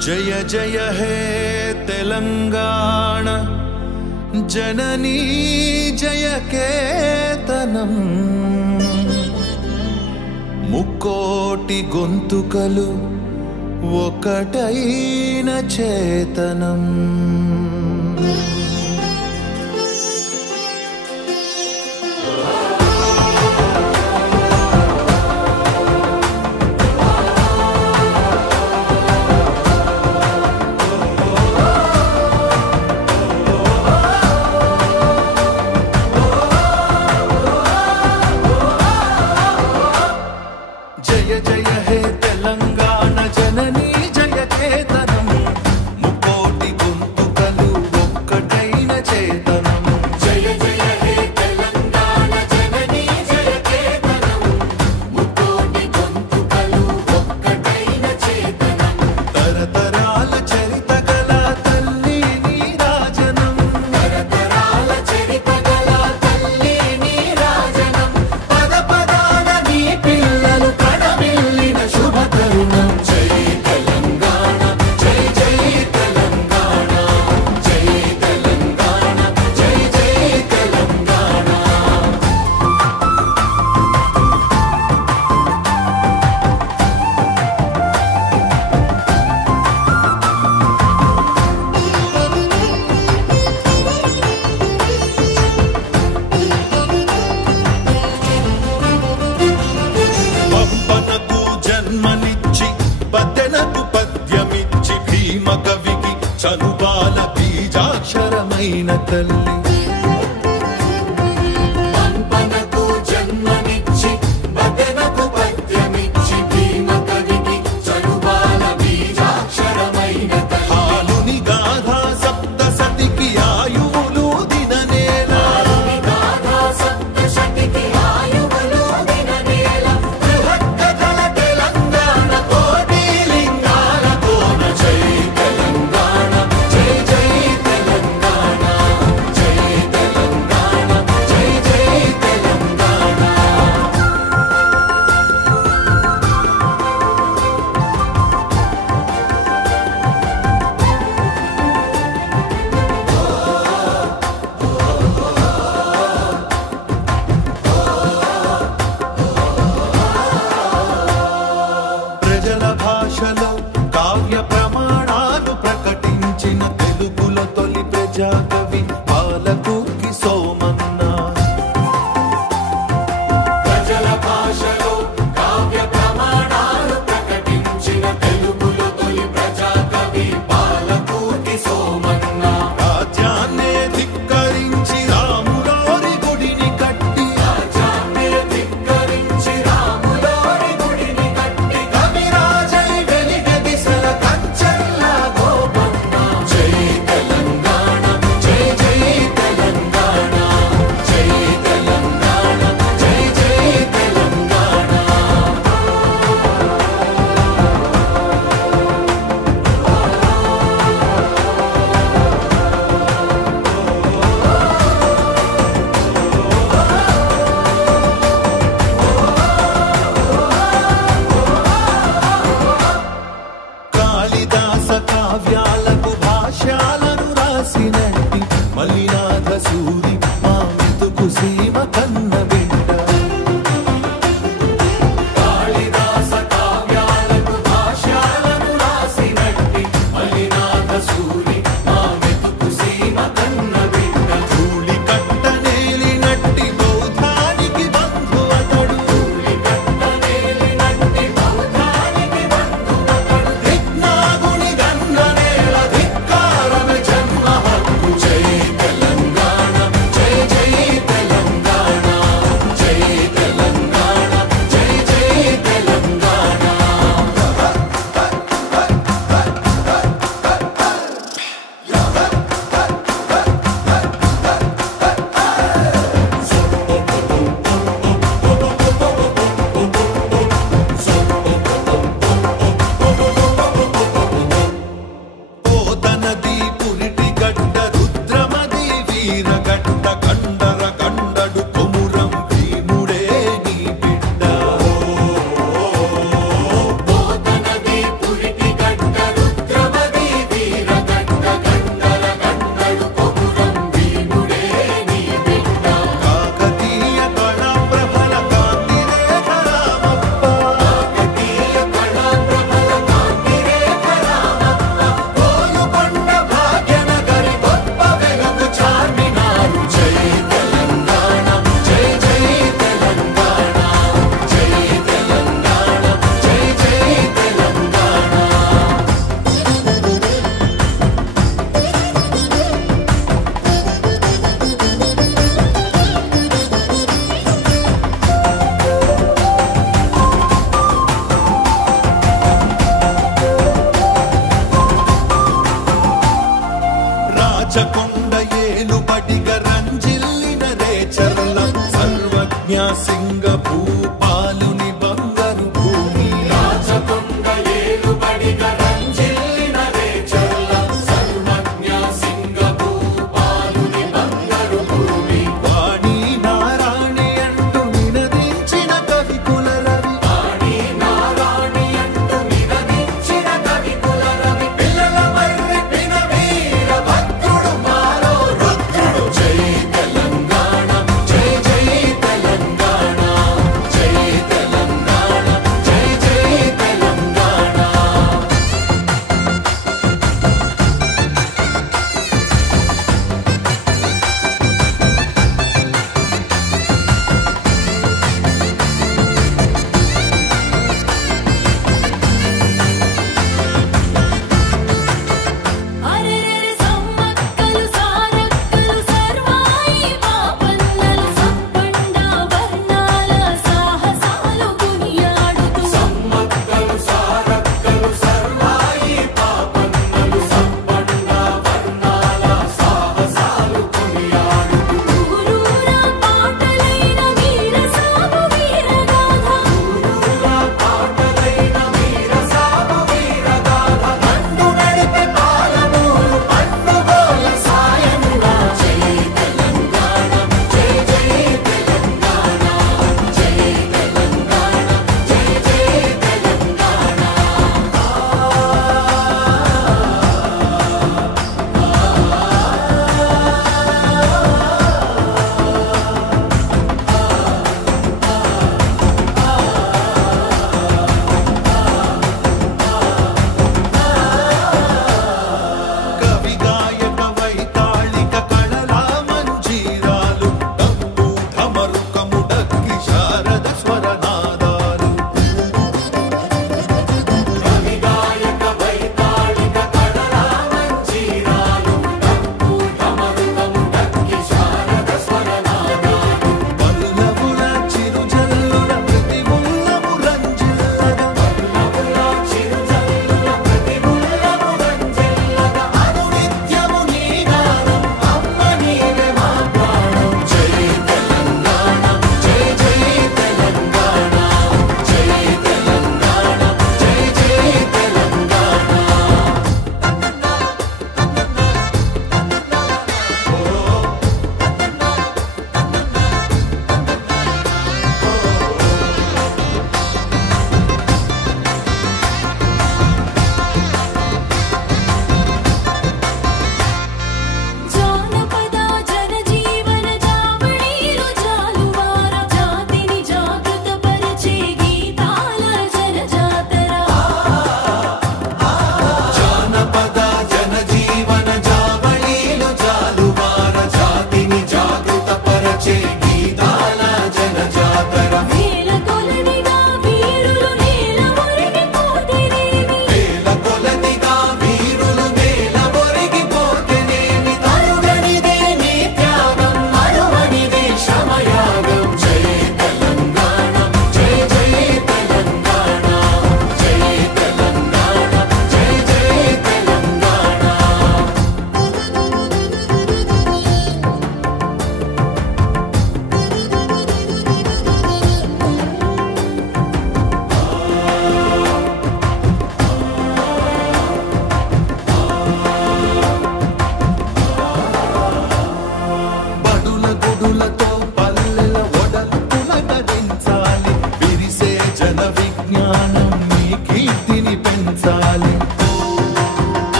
जय जय हे तेलंगाण जननी जय केतनम मुक्कोटि गोंतुकलु ఒకటైన చేతనం జయ జయ హే తెలంగాణ జననీ జయ కేతనం ముకోటి గొంతుకలు ఒక్కటైన చేతనం జయ జయ హే తెలంగాణ జననీ జయ కేతనం ముకోటి గొంతుకలు ఒక్కటైన చేతనం తరతరాల చరిత గల తల్లి నీరాజనం తరతరాల చరిత గల తల్లి నీరాజనం పద పదాన నీ పిల్లలు కడమిల్లిన శుభ తరుణం జై తెలంగాణ జై జై తెలంగాణ జై తెలంగాణ జై జై తెలంగాణ పంపనకు జన్మనిచ్చి పద్దెనకు పద్యమిచ్చి భీమ కవికి చనుబాల బీజాక్షరమైన తల్లి పంపనకు జన్మనిచ్చి బదనకు పద్యమిచ్చి భీమ కవికి చనుబాల బీజాక్షరమైన తల్లి హాలుని గాథా సప్తసతికి ఆయువులు దిననేల గాథా సప్తశతికి ఆయువులు దిననేల బృహత్కథల తెలంగాణ కోటి లింగాల కోన జై తెలంగాణ జై జై తెలంగాణ జై తెలంగాణ జై జై తెలంగాణ ప్రజల భాషలో కావ్య ప్రమాణాలు ప్రకటించిన తెలుగుల తొలి ప్రజాకవి పాలకుర్తి సోమన్న ప్రజల భాషలో కావ్య ప్రమాణాలు ప్రకటించిన తెలుగులో తొలి ప్రజాకవి పాలకుర్తి సోమన్న రాజ్యాన్నే ధిక్కరించి రాములోరి గుడిని కట్టి రాజ్యాన్నే ధిక్కరించి రాములోరి గుడిని కట్టి కవిరాజై వెలిగె దిశల కంచెల్ల గోపన్న జై తెలంగాణ జై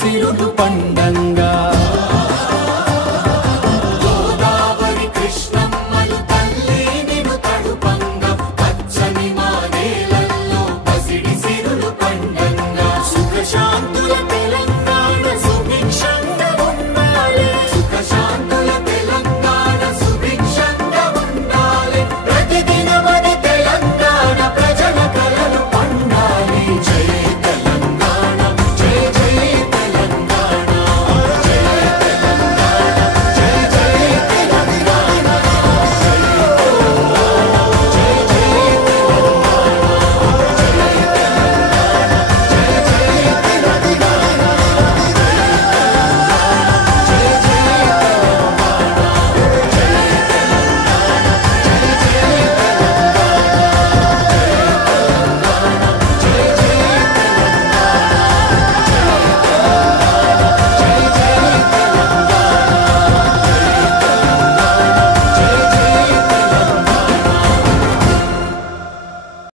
సిరులు పండంగా